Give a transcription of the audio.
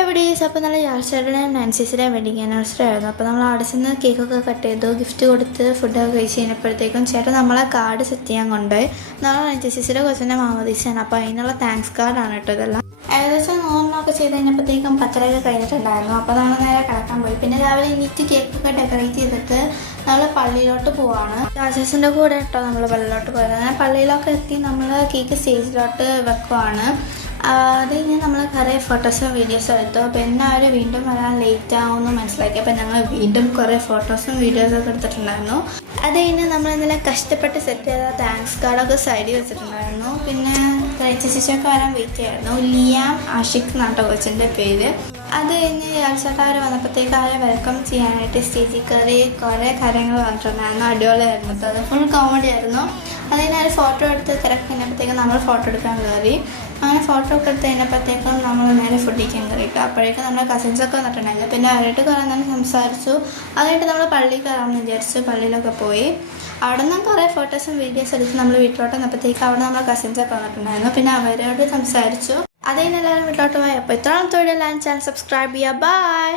എവിടെയും അപ്പോൾ നല്ല യാഴ്ചയുടെയും നാൻസീസിൻ്റെയും വെഡിങ് ആനിവേഴ്സറി ആയിരുന്നു. അപ്പോൾ നമ്മൾ അവിടെ നിന്ന് കേക്കൊക്കെ കട്ട് ചെയ്തു, ഗിഫ്റ്റ് കൊടുത്ത് ഫുഡൊക്കെ കഴിച്ച് കഴിഞ്ഞപ്പോഴത്തേക്കും ചേട്ടൻ നമ്മളെ കാർഡ് സെറ്റ് ചെയ്യാൻ കൊണ്ടുപോയി. നാളെ നാൻസീസിൻ്റെ കൊച്ചിൻ്റെ മാമോദീസയാണ്. അപ്പോൾ അതിനുള്ള താങ്ക്സ് കാർഡാണ് കേട്ടോ ഇതെല്ലാം. ഏകദേശം 100 ചെയ്ത് കഴിഞ്ഞപ്പോഴത്തേക്കും 10 കഴിഞ്ഞിട്ടുണ്ടായിരുന്നു. അപ്പോൾ നമ്മൾ നേരെ കിടക്കാൻ പോയി. പിന്നെ രാവിലെ എണീറ്റ് കേക്കൊക്കെ ഡെക്കറേറ്റ് ചെയ്തിട്ട് നമ്മൾ പള്ളിയിലോട്ട് പോവാണ്. രാജേഷിൻ്റെ കൂടെ കേട്ടോ നമ്മൾ പള്ളിയിലോട്ട് പോയത്. അങ്ങനെ പള്ളിയിലൊക്കെ എത്തി നമ്മൾ കേക്ക് സ്റ്റേജിലോട്ട് വെക്കുവാണ്. അത് കഴിഞ്ഞ് നമ്മൾ കുറേ ഫോട്ടോസും വീഡിയോസും എടുത്തു. അപ്പോൾ എന്നാലും വീണ്ടും വരാൻ ലേറ്റ് ആവുമെന്ന് മനസ്സിലാക്കി. അപ്പോൾ ഞങ്ങൾ വീണ്ടും കുറേ ഫോട്ടോസും വീഡിയോസും ഒക്കെ എടുത്തിട്ടുണ്ടായിരുന്നു. അത് കഴിഞ്ഞ് നമ്മൾ ഇന്നലെ കഷ്ടപ്പെട്ട് സെറ്റ് ചെയ്ത താങ്ക്സ് കാർഡൊക്കെ സൈഡിൽ വെച്ചിട്ടുണ്ടായിരുന്നു. പിന്നെ ചേച്ചിയൊക്കെ വരാൻ വെയിറ്റ് ചെയ്യായിരുന്നു. ലിയാം ആഷിഖ് എന്നാട്ടോ കൊച്ചിൻ്റെ പേര്. അത് കഴിഞ്ഞ് ആഴ്ചക്കാർ വന്നപ്പോഴത്തേക്ക് അവരെ വെൽക്കം ചെയ്യാനായിട്ട് സ്റ്റേജിൽ കയറി കുറേ കാര്യങ്ങൾ പറഞ്ഞിട്ടുണ്ടായിരുന്നു. അടിപൊളിയായിരുന്നു. അത് ഫുൾ കോമഡി ആയിരുന്നു. അത് കഴിഞ്ഞ് ഒരു ഫോട്ടോ എടുത്ത് തിരക്ക് കഴിഞ്ഞപ്പോഴത്തേക്കും നമ്മൾ ഫോട്ടോ എടുക്കാൻ കയറി. അങ്ങനെ ഫോട്ടോ ഒക്കെ എടുത്ത് കഴിഞ്ഞപ്പോഴത്തേക്കും നമ്മൾ നേരെ ഫുഡ് കഴിക്കാൻ കയറിയിട്ട് അപ്പോഴേക്കും നമ്മുടെ കസിൻസൊക്കെ വന്നിട്ടുണ്ടായിരുന്നു. പിന്നെ അവരായിട്ട് കുറേ നേരം സംസാരിച്ചു. അതായിട്ട് നമ്മൾ പള്ളിയിൽ കയറാമെന്ന് വിചാരിച്ചു. പള്ളിയിലൊക്കെ പോയി. അവിടെ നിന്നും കുറേ ഫോട്ടോസും വീഡിയോസ് എടുത്ത് നമ്മൾ വീട്ടിലോട്ട് വന്നപ്പോഴത്തേക്ക് അവിടെ നമ്മളെ കസിൻസൊക്കെ വന്നിട്ടുണ്ടായിരുന്നു. പിന്നെ അവരോട് സംസാരിച്ചു. അത് കഴിഞ്ഞ് എല്ലാവരും വീട്ടിലോട്ട് പോയി. അപ്പോൾ ഇത്രയും തൊഴിൽ ചാനൽ സബ്സ്ക്രൈബ് ചെയ്യുക. ബൈ.